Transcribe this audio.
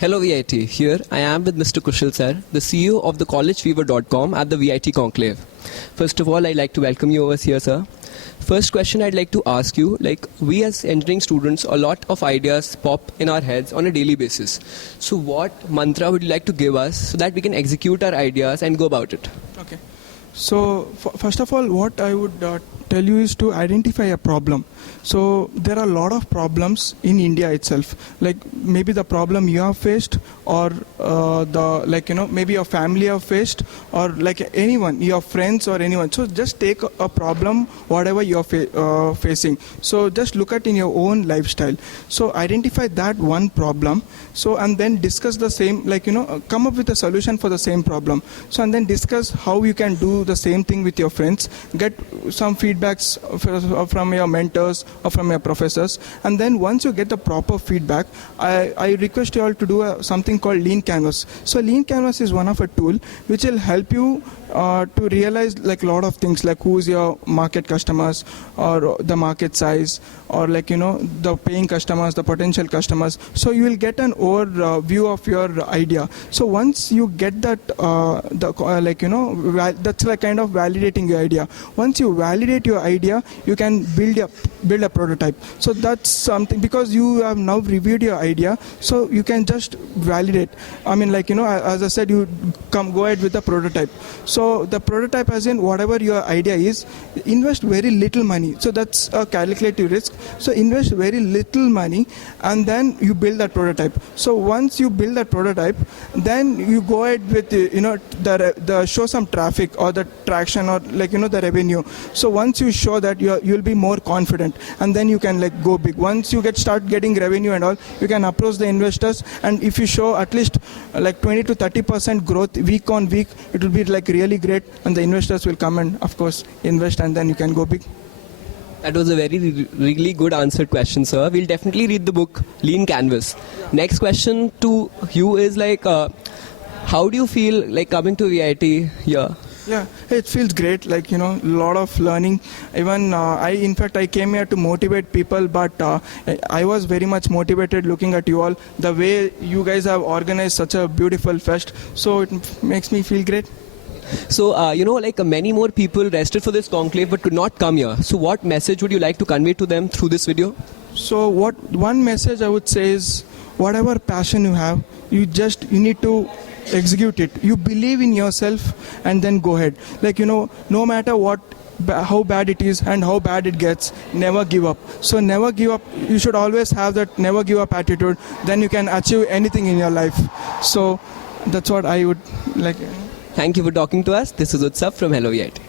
Hello VIT, here I am with Mr. Kushal sir, the CEO of the collegefever.com at the VIT Conclave. First of all, I'd like to welcome you over here, sir. First question I'd like to ask you, like we as engineering students, a lot of ideas pop in our heads on a daily basis. So what mantra would you like to give us so that we can execute our ideas and go about it? Okay. So first of all, what I would tell you is to identify a problem. So there are a lot of problems in India itself. Like maybe the problem you have faced, or maybe your family have faced, or like anyone, your friends or anyone. So just take a problem, whatever you are facing. So just look at in your own lifestyle. So identify that one problem. So and then discuss the same, come up with a solution for the same problem. So and then discuss how you can do the same thing with your friends. Get some feedbacks from your mentors or from your professors, and then once you get the proper feedback, I request you all to do something called Lean Canvas. So Lean Canvas is one of a tool which will help you to realize like a lot of things, like who's your market customers, or the market size, or the paying customers, the potential customers. So you will get an overview of your idea. So once you get that, that's like kind of validating your idea. Once you validate your idea, you can build a prototype. So that's something, because you have now reviewed your idea, so you can just validate. I mean, as I said, you go ahead with the prototype. So the prototype, as in whatever your idea is, invest very little money. So that's a calculated risk. So invest very little money, and then you build that prototype. So once you build that prototype, then you go ahead with the show some traffic or the traction, or the revenue. So once you show that, you'll be more confident, and then you can go big. Once you start getting revenue and all, you can approach the investors, and if you show at least 20 to 30% growth week on week, it will be really great, and the investors will come and of course invest, and then you can go big. That was a really good answered question, sir. We'll definitely read the book Lean Canvas. Next question to you is how do you feel like coming to VIT here? Yeah, it feels great, a lot of learning. Even I came here to motivate people, but I was very much motivated looking at you all, the way you guys have organized such a beautiful fest. So it makes me feel great. So, many more people rested for this conclave but could not come here. So what message would you like to convey to them through this video? So one message I would say is, whatever passion you have, you need to execute it. You believe in yourself, and then go ahead. No matter how bad it is and how bad it gets, never give up. So never give up. You should always have that never give up attitude. Then you can achieve anything in your life. So that's what I would like. Thank you for talking to us. This is Utsav from Hello VIT.